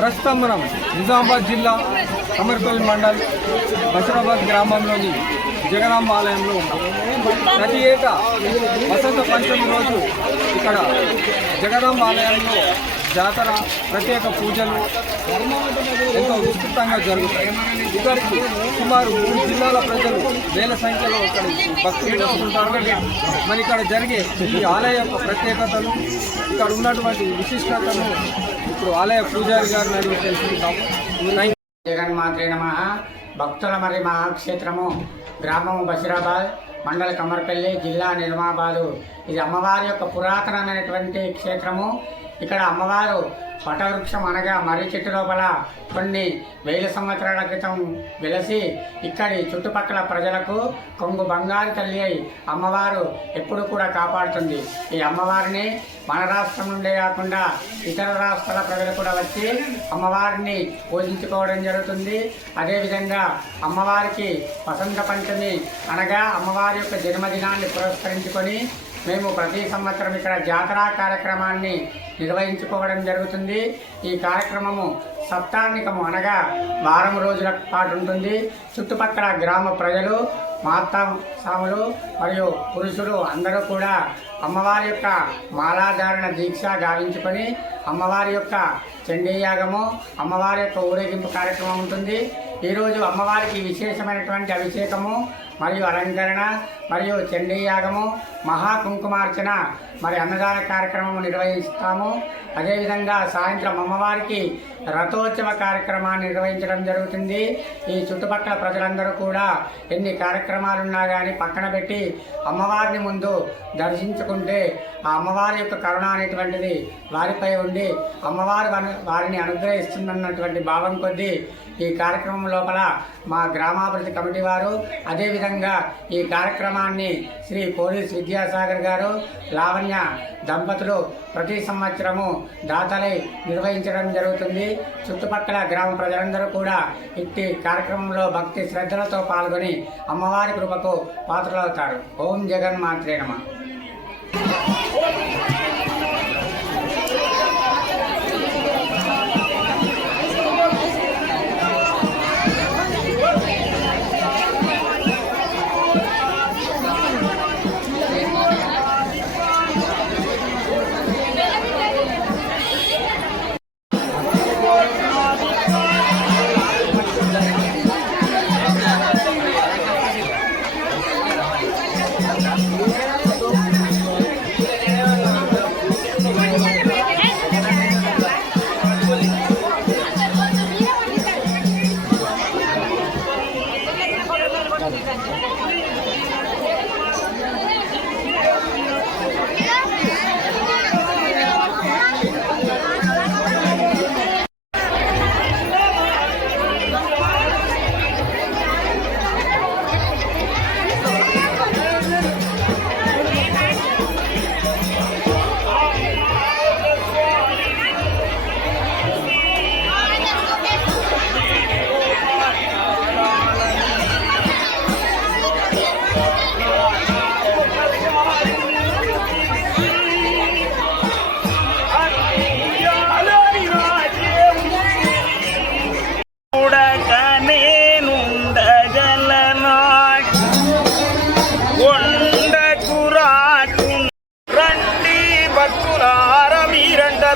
ప్రస్తుతం మనం నిజామాబాద్ జిల్లా కమర్పల్లి మండల్ బషీరాబాద్ గ్రామంలోని జగదాంబ ఆలయంలో ఉన్నాం. ప్రతి ఏటా వసంత పంచమి రోజు ఇక్కడ జగదాంబ ఆలయంలో జాతర, ప్రత్యేక పూజలు ఎంతో విస్తృతంగా జరుగుతాయి. ఇక్కడికి సుమారు 3 జిల్లాల ప్రజలు వేల సంఖ్యలో ఇక్కడ భక్తులు వస్తుంటారు. మరి ఇక్కడ జరిగే ఈ ఆలయ యొక్క ప్రత్యేకతలు, ఇక్కడ ఉన్నటువంటి విశిష్టతను ఇప్పుడు ఆలయ పూజారి గారిని అడిగి తెలుసుకుంటాము. జగన్మాత్రే నమః. భక్తుల మరి మహాక్షేత్రము, గ్రామము బషీరాబాద్, మండల కమర్పల్లి, జిల్లా నిజామాబాదు. ఇది అమ్మవారి యొక్క పురాతనమైనటువంటి క్షేత్రము. ఇక్కడ అమ్మవారు వటవృక్షం అనగా మర్రి చెట్టు లోపల కొన్ని 1000 సంవత్సరాల క్రితం వెలసి ఇక్కడి చుట్టుపక్కల ప్రజలకు కొంగు బంగారు తల్లి అయి అమ్మవారు ఎప్పుడు కూడా కాపాడుతుంది. ఈ అమ్మవారిని మన రాష్ట్రం నుండే కాకుండా ఇతర రాష్ట్రాల ప్రజలు కూడా వచ్చి అమ్మవారిని పూజించుకోవడం జరుగుతుంది. అదేవిధంగా అమ్మవారికి వసంత పంచమి అనగా అమ్మవారి యొక్క జన్మదినాన్ని పురస్కరించుకొని మేము ప్రతి సంవత్సరం ఇక్కడ జాతరా కార్యక్రమాన్ని నిర్వహించుకోవడం జరుగుతుంది. ఈ కార్యక్రమము సప్తాహనికము అనగా 10 రోజుల పాటు ఉంటుంది. చుట్టుపక్కల గ్రామ ప్రజలు, మాతా సాములు మరియు పురుషులు అందరూ కూడా అమ్మవారి యొక్క మాలాధారణ దీక్ష గావించుకొని అమ్మవారి యొక్క చండీయాగము, అమ్మవారి యొక్క ఊరేగింపు కార్యక్రమం ఉంటుంది. ఈరోజు అమ్మవారికి విశేషమైనటువంటి అభిషేకము మరియు అలంకరణ మరియు చండీయాగము, మహాకుంకుమార్చన మరి అన్నదాన కార్యక్రమం నిర్వహిస్తాము. అదేవిధంగా సాయంత్రం అమ్మవారికి రథోత్సవ కార్యక్రమాన్ని నిర్వహించడం జరుగుతుంది. ఈ చుట్టుపక్కల ప్రజలందరూ కూడా ఎన్ని కార్యక్రమాలున్నా కానీ పక్కన పెట్టి అమ్మవారిని ముందు దర్శించుకుంటే ఆ అమ్మవారి యొక్క కరుణ అనేటువంటిది వారిపై ఉండి అమ్మవారు వారిని అనుగ్రహిస్తుందన్నటువంటి భావం కొద్దీ ఈ కార్యక్రమం లోపల మా గ్రామాభివృద్ధి కమిటీ వారు, అదేవిధంగా ఈ కార్యక్రమాన్ని శ్రీ పోలీస్ విద్యాసాగర్ గారు, లావణ్య దంపతులు ప్రతి సంవత్సరము దాతలై నిర్వహించడం జరుగుతుంది. చుట్టుపక్కల గ్రామ ప్రజలందరూ కూడా ఇట్టి కార్యక్రమంలో భక్తి శ్రద్ధలతో పాల్గొని అమ్మవారి కృపకు పాత్రలవుతారు. ఓం జగన్మాత్రే నమః.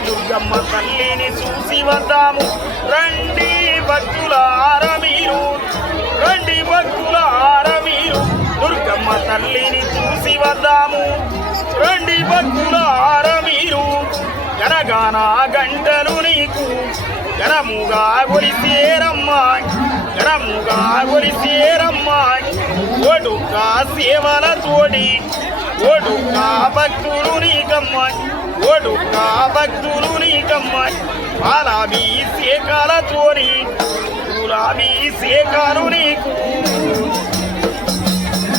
దుర్గమ్మ తల్లిని చూసి వద్దాము రండి భక్తులార మీరు, రండి భక్తులార మీరు, దుర్గమ్మ తల్లిని చూసి వద్దాము రండి భక్తులార మీరు. గనగాన గంటలు నీకు గనముగా గొలిసేరమ్మా, గనముగా గొలిసేరమ్మా. ఒడుకా సేవల తోడి ఒడుకా భక్తులు నీకమ్మ, ఒడుకా భక్తులు నీకమ్మ. పాలాబీ సేకాల తోని గులాబీ సేకాలు నీకు.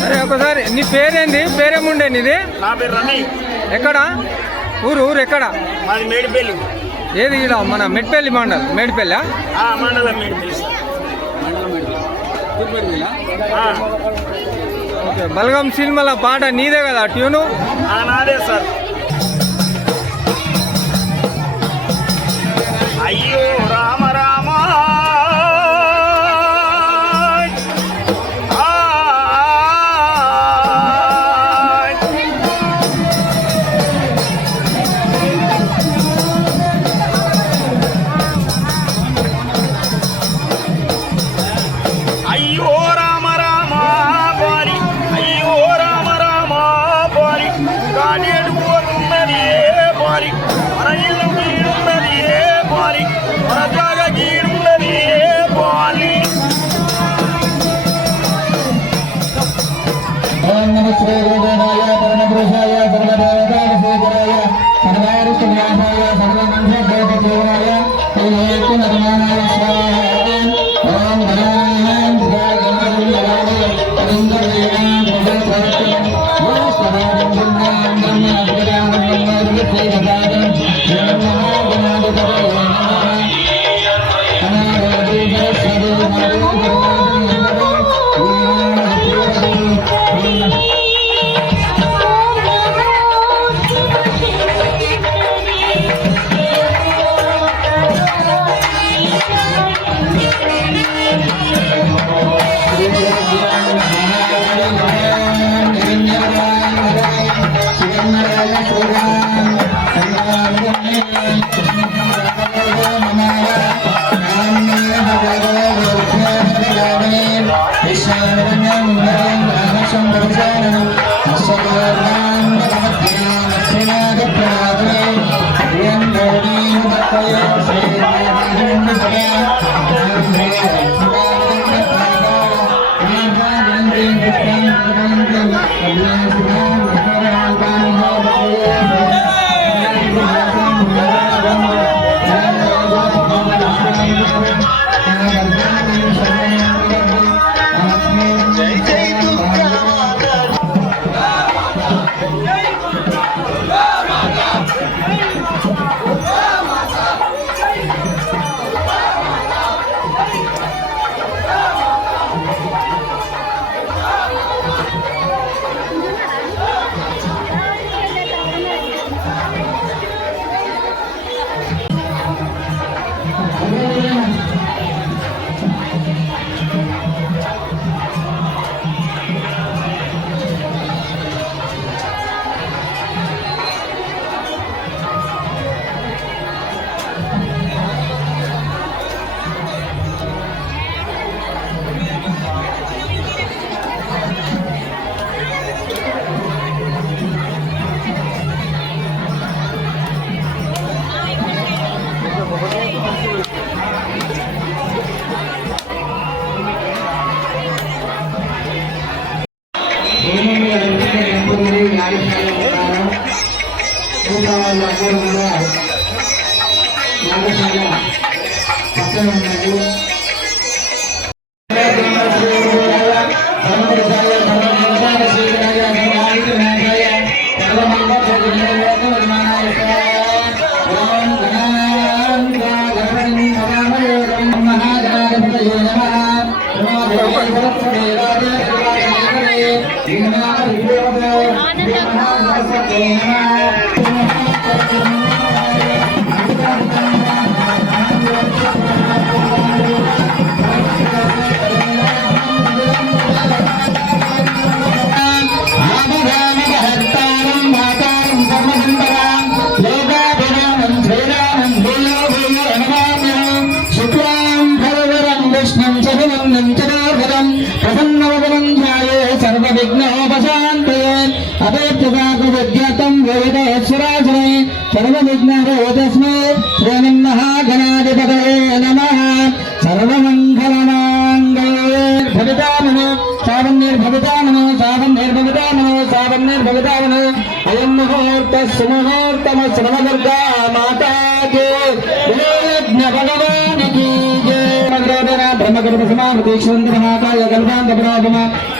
అరే ఒకసారి నీ పేరేంది? పేరేముండే నీది? నా పేరు రని. ఎక్కడ ఊరు? ఎక్కడ? మాది మేడిపల్లి. ఏది? ఇలా మన మెట్పల్లి మండల్. మేడిపల్లి మండలం మేడిపల్లి. ఓకే. బలగం సినిమాల పాట నీదే కదా ట్యూను? నాదే సార్. అయ్యో రామ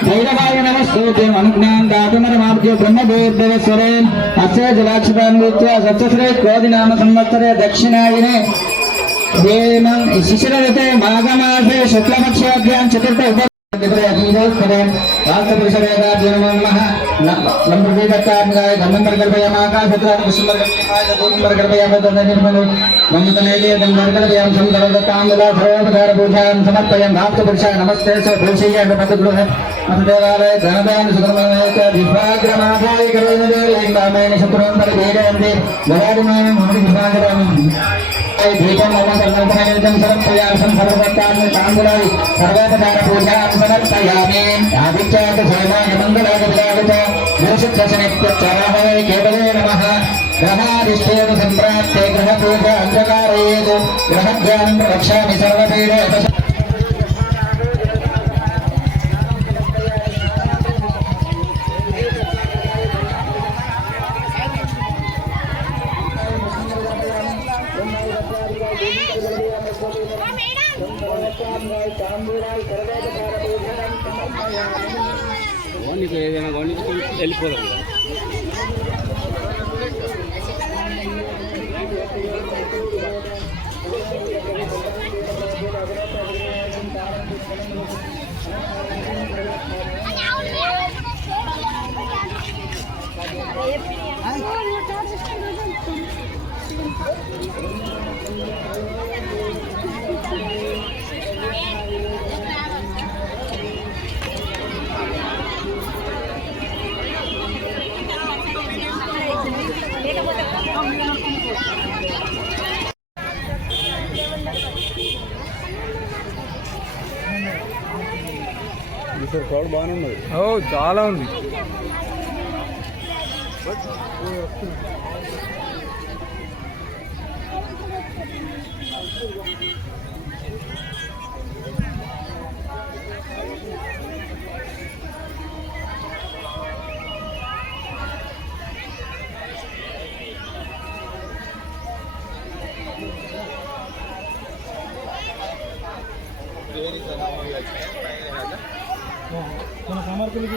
भैरवाय नमस्तुते अनुज्ञान दातुमरमाब्जो ब्रह्मदेवस्वरे अस्य जलाक्षितान्वित्य सत्यश्रे क्रोधि नाम संवत्सरे दक्षिणायने हेमं शिशिरऋते माघमासे शुक्लपक्षाभ्यां चतुर्थ नमस्ते देवालय धनदान दीपम समर्पयामि सर्वोपचाराणि ताम्बूलानि सर्वोपचार पूजां समर्पयामि आदित्याय सोमाय मंगलाय विदाय नरसिद्धशनित्यच्चाराय केवले नमः ग्रहादिष्टेन सम्प्राप्ते ग्रहपूजा अंधकारयेत् ग्रहध्यानं प्रवक्ष्यामि सर्वपीडे ఏదైనా వెళ్ళిపోదాం. ఓ చాలా ఉంది. మన సమర్థులు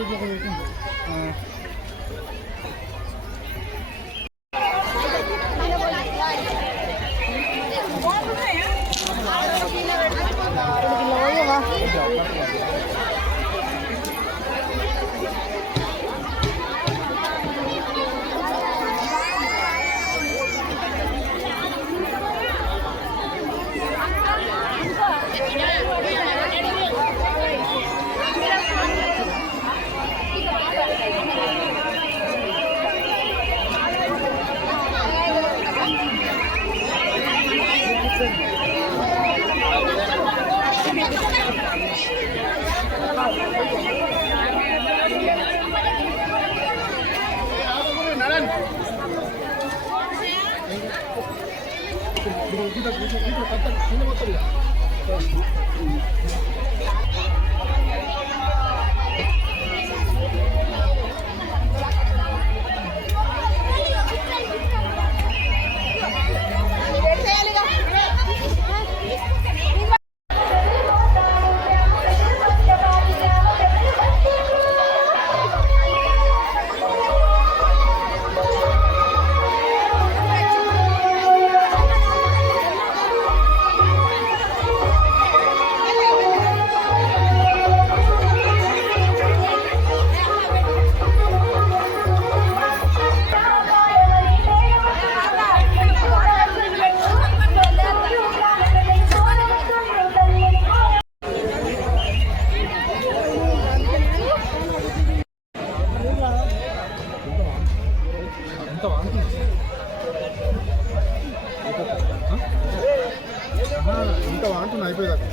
ఇంత వాంటున్నా అయిపోయేదాకా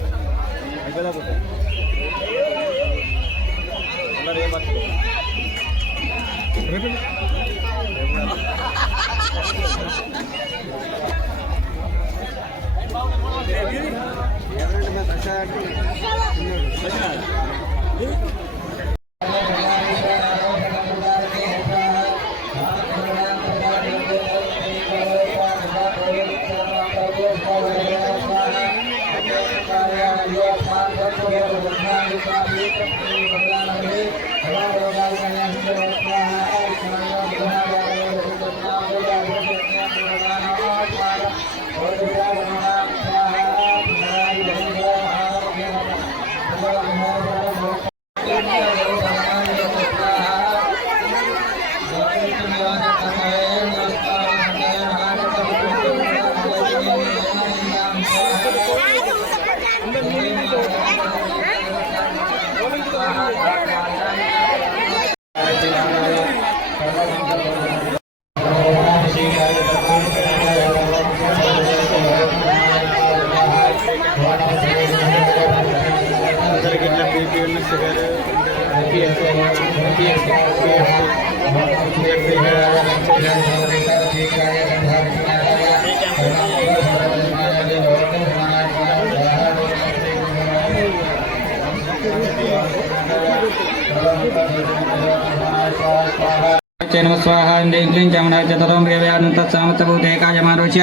स्वाहा ह्रीं क्लीं चामुण्डाय च ततों प्रियव्यानं तत्सामर्थभूते कायमारोच्य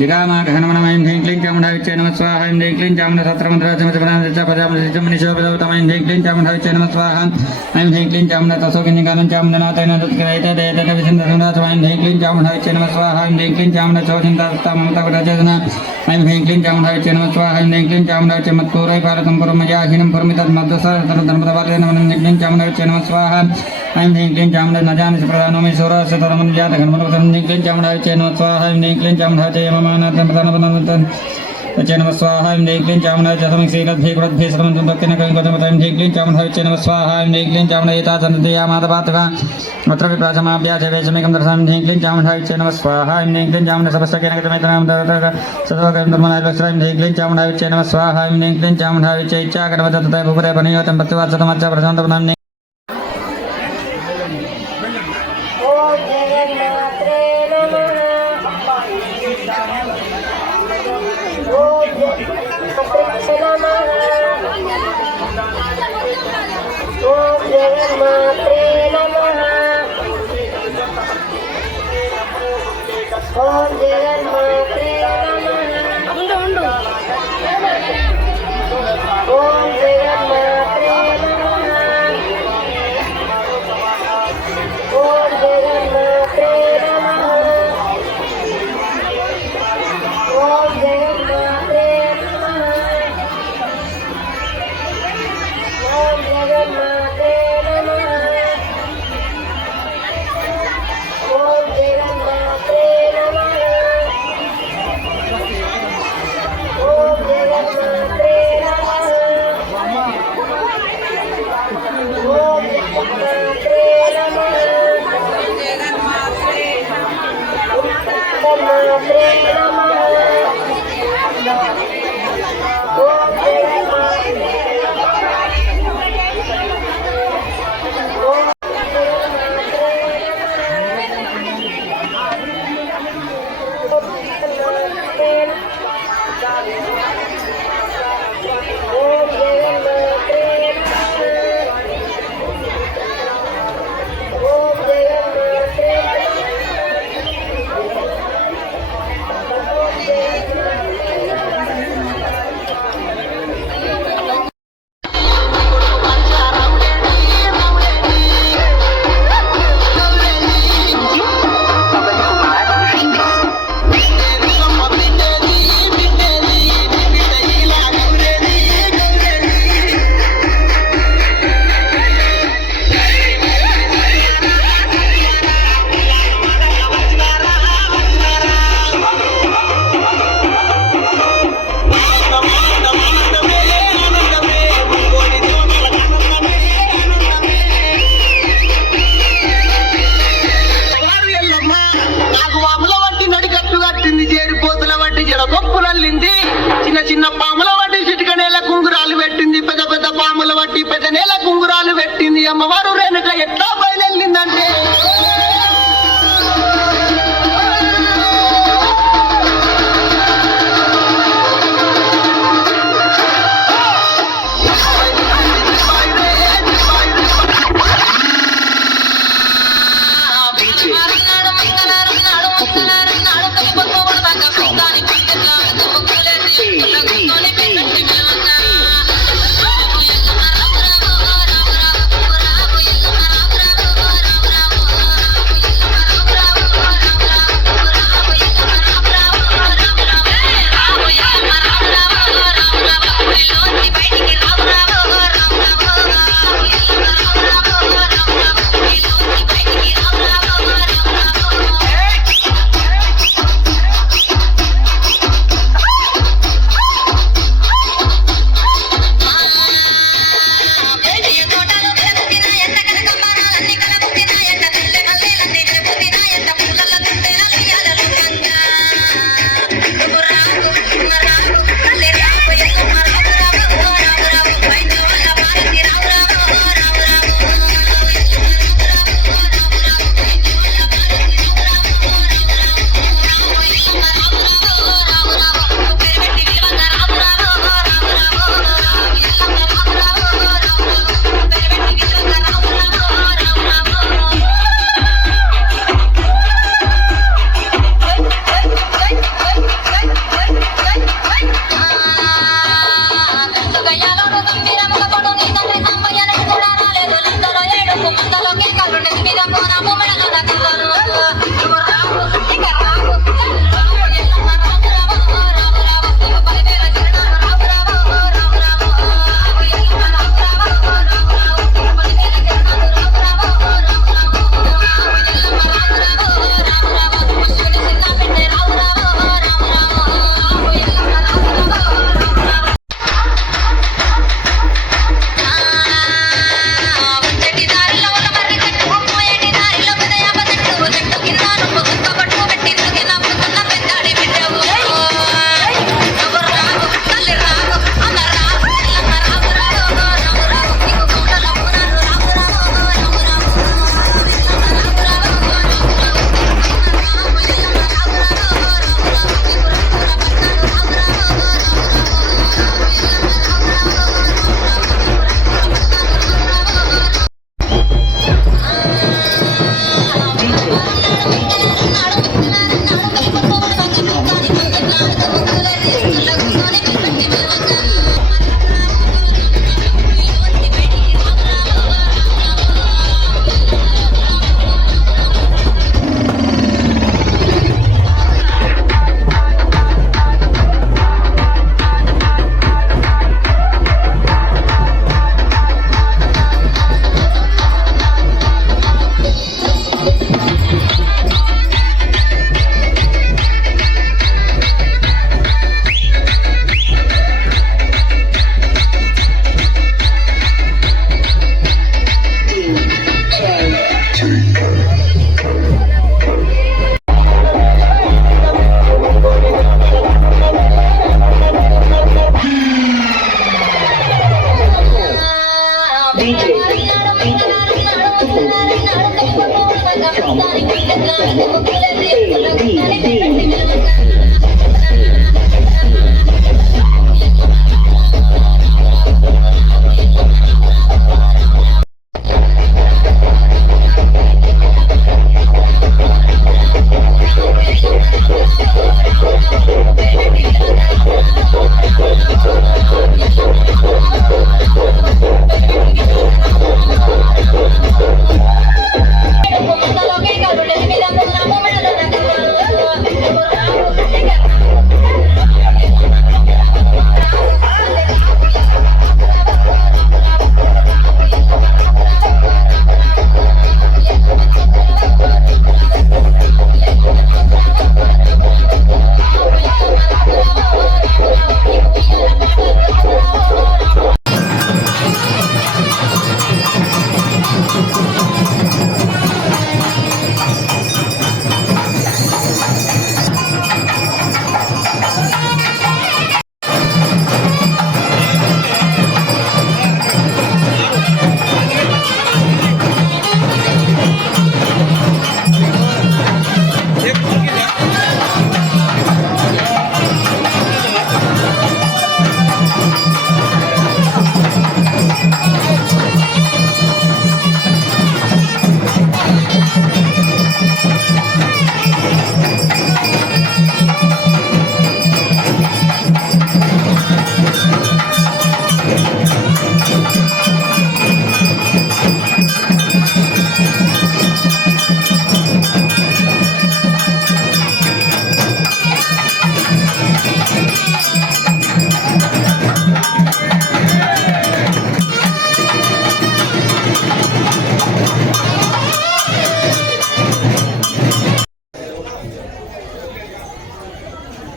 विरामाघनमनमयं ह्रीं क्लीं चामुण्डाय च नमः स्वाहा ह्रीं क्लीं चामुण्डसत्रमन्त्रजपदामनिशोपदौतमयं ह्रीं क्लीं चामुण्डाय च नमः स्वाहा ह्रीं क्लीं चामुण्ड तसोकिनिकानं चामुण्डनाथेन तत्कृतैतदेतदविसन्दसुनाथमयं ह्रीं क्लीं चामुण्डाय च नमः स्वाहा ह्रीं क्लीं चामुण्ड चोषिन्तास्तममतपदचेतना ह्रीं क्लीं चामुण्डाय च नमः स्वाहा ह्रीं क्लीं चामुण्डाय च मत्पूरैपालकं पुरमयाहीनं पुरमितद्मद्दसरतरधर्मपदेन ह्रीं क्लीं चामुण्डाय च नमः स्वाहा ह्रीं क्लीं चामुण्ड न जानिसि प्रधानोमि सूरस्य तरमनुजातघनमनुपतं ह्रीं क्लीं चामुण्डाय च नमः स्वाहा ह्रीं क्लीं चामुण्डाय च यममानाथं प्रधानपदं विच्चे नमः स्वाहा ऐं ह्रीं क्लीं चामुण्डाय च समिक्षीरद्भिः सर्वं भक्तेन कविं कथमत ऐं ह्रीं क्लीं चामुण्डाय विच्चे नमः स्वाहा ऐं ह्रीं क्लीं चामुण्डाय एता चन्द्रया मातपातका अत्र विप्राचमाभ्याच वेशमेकं दर्शनं ह्रीं क्लीं चामुण्डाय विच्चे नमः स्वाहा ऐं ह्रीं क्लीं चामुण्डाय सपस्तकेन कृतमेतनां सदवकं धर्मनाय लक्ष्मीं ह्रीं क्लीं चामुण्डाय विच्चे नमः स्वाहा ऐं ह्रीं क्लीं चामुण्डाय विच्चे इच्छा गणपततः भूपरे पनियोतं प्रतिवाचतमच्च प्रशान्तपदां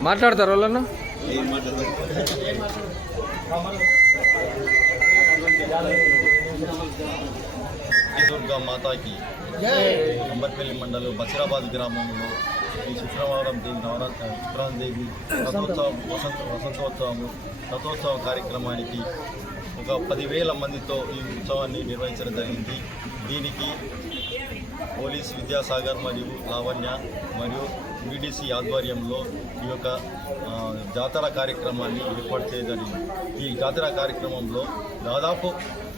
మాట్లాడతారు వాళ్ళను. దుర్గా మాతాకి అంబర్పల్లి మండలం బసిరాబాద్ గ్రామంలో ఈ శుక్రవారం దేవి రథోత్సవ కార్యక్రమానికి ఒక 10,000 మందితో ఈ ఉత్సవాన్ని నిర్వహించడం జరిగింది. దీనికి పోలీస్ విద్యాసాగర్ మరియు లావణ్య మరియు వీడీసీ ఆధ్వర్యంలో ఈ యొక్క జాతర కార్యక్రమాన్ని ఏర్పాటు చేయడం. ఈ జాతర కార్యక్రమంలో దాదాపు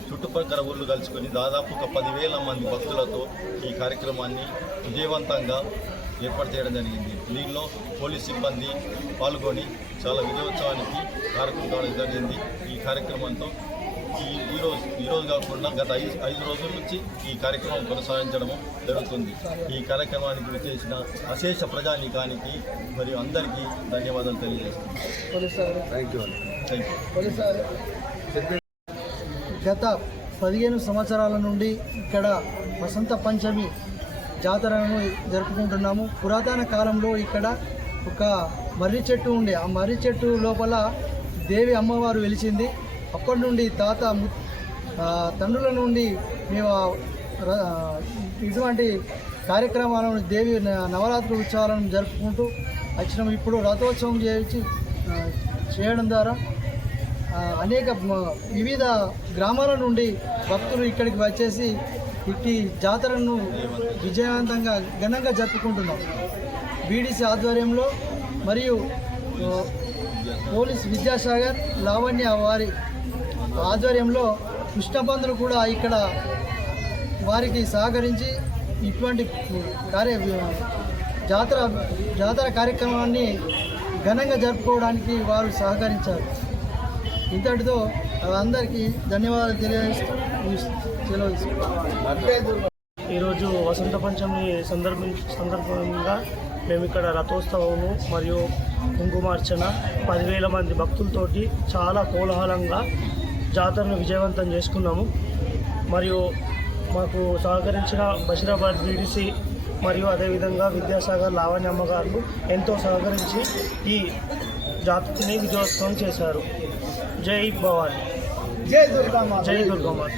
చుట్టుపక్కల ఊళ్ళు కలుసుకొని దాదాపు ఒక 10,000 మంది భక్తులతో ఈ కార్యక్రమాన్ని విజయవంతంగా ఏర్పాటు చేయడం జరిగింది. దీనిలో పోలీస్ సిబ్బంది పాల్గొని చాలా విజయోత్సవానికి కారకం కావడం జరిగింది. ఈ కార్యక్రమంతో ఈరోజు కాకుండా గత 5 రోజుల నుంచి ఈ కార్యక్రమం కొనసాగించడం జరుగుతుంది. ఈ కార్యక్రమానికి విచ్చేసిన అశేష ప్రజానీకానికి మరియు అందరికీ ధన్యవాదాలు తెలియజేస్తున్నాను. గత 15 సంవత్సరాల నుండి ఇక్కడ వసంత పంచమి జాతరను జరుపుకుంటున్నాము. పురాతన కాలంలో ఇక్కడ ఒక మర్రి చెట్టు ఉండే, ఆ మర్రి చెట్టు లోపల దేవి అమ్మవారు వెలిసింది. అప్పటి నుండి తండ్రుల నుండి మేము ఇటువంటి కార్యక్రమాలను దేవి నవరాత్రి ఉత్సవాలను జరుపుకుంటూ వచ్చినాము. ఇప్పుడు రథోత్సవం చేయడం ద్వారా అనేక వివిధ గ్రామాల నుండి భక్తులు ఇక్కడికి వచ్చేసి ఇట్టి జాతరను విజయవంతంగా ఘనంగా జరుపుకుంటున్నాం. బీడీసీ ఆధ్వర్యంలో మరియు పోలీస్ విద్యాసాగర్ లావణ్య వారి ఆధ్వర్యంలో కృష్ణబంధులు కూడా ఇక్కడ వారికి సహకరించి ఇటువంటి జాతర కార్యక్రమాన్ని ఘనంగా జరుపుకోవడానికి వారు సహకరించారు. ఇంతటితో అందరికీ ధన్యవాదాలు తెలియజేస్తూ ఈరోజు వసంత పంచమి సందర్భంగా మేము ఇక్కడ రథోత్సవము మరియు కుంకుమార్చన 10,000 మంది భక్తులతోటి చాలా కోలాహలంగా జాతరను విజయవంతం చేసుకున్నాము. మరియు మాకు సహకరించిన బషీరాబాద్ బీడీసీ మరియు అదేవిధంగా విద్యాసాగర్ లావణ్య అమ్మగారు ఎంతో సహకరించి ఈ జాతరని విజయోత్సవం చేశారు. జై భవాని, జై దుర్గామాత.